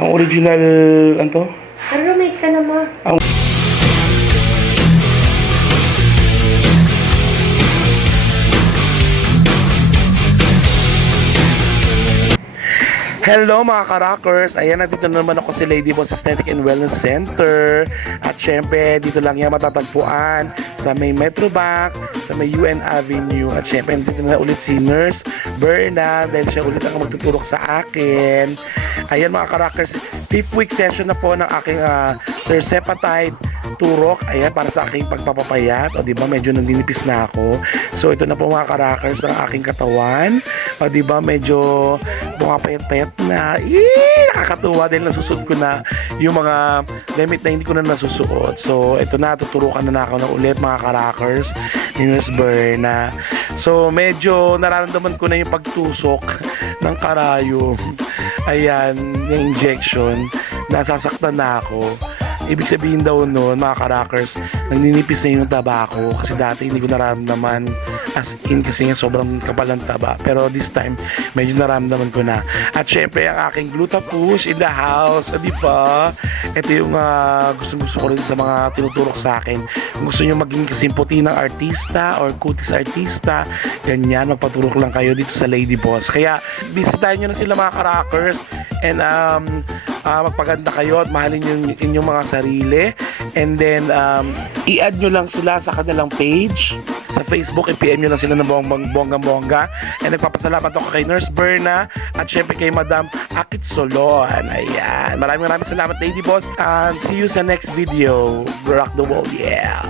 Ang original, ano to? Pero roommate ka naman. Hello mga ka-rockers! Ayan, nandito naman ako si Lady Boss Aesthetic and Wellness Center. At syempre, dito lang yan matatagpuan sa may Metrobank, sa may UN Avenue. At syempre, dito na ulit si Nurse Berna dahil siya ulit ang magtuturok sa akin. Ayan mga ka-rockers, 5th week session na po ng aking tersepatide turok. Ayan, para sa aking pagpapapayat. O diba, medyo naninipis na ako. So ito na po mga ka-rockers ang aking katawan. O diba, medyo pumapayat-payat na. Nakakatuwa dahil nasusuot ko na yung mga damit na hindi ko na nasusuot. So ito na, tuturukan na ako na ulit mga ka-rockers ni Nurse Berna. So medyo nararamdaman ko na yung pagtusok ng karayom. Ayan, yung injection. Nasasaktan na ako. Ibig sabihin daw noon, mga ka-rockers, nagninipis na yung taba ko kasi dati hindi ko naramdaman as in kasi nga sobrang kapal ng taba. Pero this time, medyo naramdaman ko na. At syempre, ang aking Glutapush in the house. Di ba? Ito yung gusto ko rin sa mga tinuturok sa akin. Kung gusto nyo maging kasing puti ng artista or kutis artista, ganyan, magpaturok lang kayo dito sa Lady Boss. Kaya, bisitahin nyo na sila mga ka-rockers and magpaganda kayo at mahalin yung inyong mga sarili, and then i-add nyo lang sila sa kanilang page sa Facebook, i-PM nyo lang sila ng bonggang-bongga, and nagpapasalamat ako kay Nurse Berna at syempre kay Madam Akit Solon. Ayan, maraming salamat Lady Boss, and see you sa next video. Rock the world, yeah!